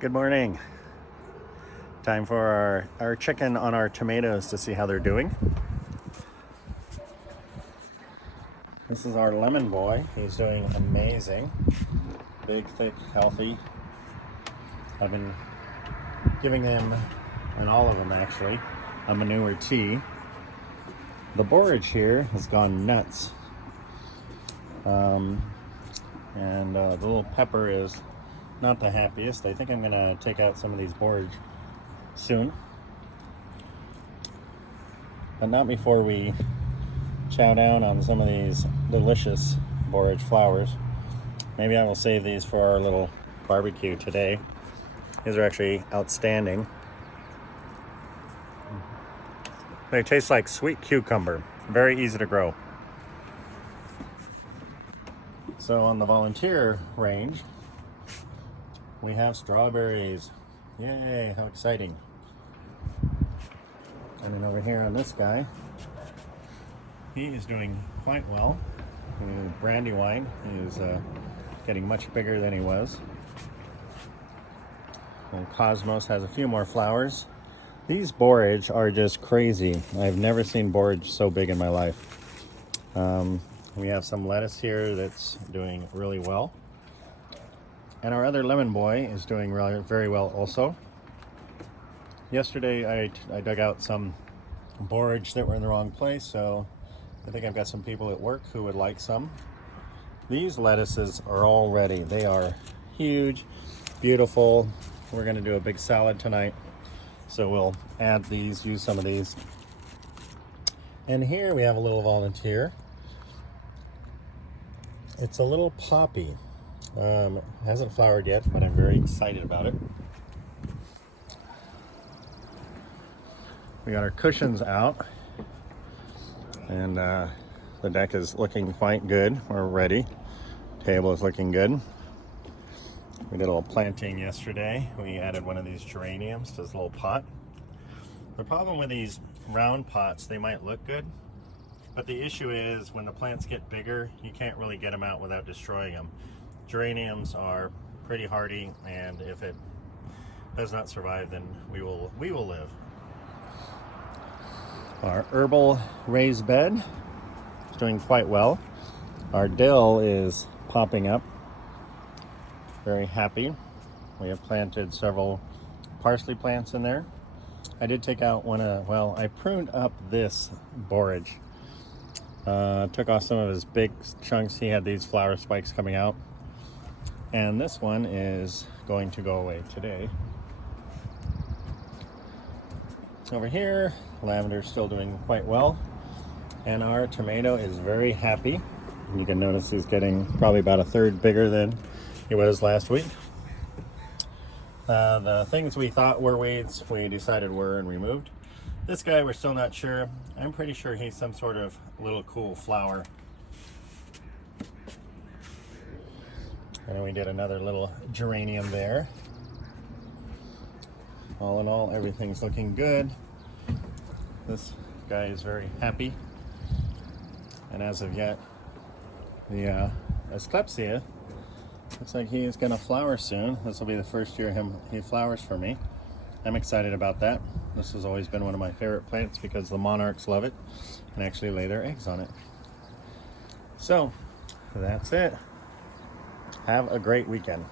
Good morning. Time for our check-in on our tomatoes to see how they're doing. This is our lemon boy. He's doing amazing. Big, thick, healthy. I've been giving him, and all of them actually, a manure tea. The borage here has gone nuts. And the little pepper is not the happiest. I think I'm gonna take out some of these borage soon, but not before we chow down on some of these delicious borage flowers. Maybe I will save these for our little barbecue today. These are actually outstanding. They taste like sweet cucumber. Very easy to grow. So on the volunteer range, we have strawberries. Yay, how exciting. And then over here on this guy, he is doing quite well. Brandywine is getting much bigger than he was. And Cosmos has a few more flowers. These borage are just crazy. I've never seen borage so big in my life. We have some lettuce here that's doing really well. And our other lemon boy is doing very well also. Yesterday I dug out some borage that were in the wrong place, so I think I've got some people at work who would like some. These lettuces are all ready. They are huge, beautiful. We're gonna do a big salad tonight, so we'll add these, use some of these. And here we have a little volunteer. It's a little poppy. Hasn't flowered yet, but I'm very excited about it. We got our cushions out, and the deck is looking quite good. We're ready. Table is looking good. We did a little planting yesterday. We added one of these geraniums to this little pot. The problem with these round pots, they might look good, but the issue is when the plants get bigger, you can't really get them out without destroying them. Geraniums are pretty hardy, and if it does not survive, then we will live. Our herbal raised bed is doing quite well. Our dill is popping up. Very happy. We have planted several parsley plants in there. I did take out I pruned up this borage. Took off some of his big chunks. He had these flower spikes coming out. And this one is going to go away today. Over here, lavender's still doing quite well. And our tomato is very happy. You can notice he's getting probably about a third bigger than he was last week. The things we thought were weeds, we decided were and removed. This guy, we're still not sure. I'm pretty sure he's some sort of little cool flower. And we did another little geranium there. All in all, everything's looking good. This guy is very happy. And as of yet, the Asclepsia looks like he is going to flower soon. This will be the first year he flowers for me. I'm excited about that. This has always been one of my favorite plants because the monarchs love it and actually lay their eggs on it. So, that's it. Have a great weekend.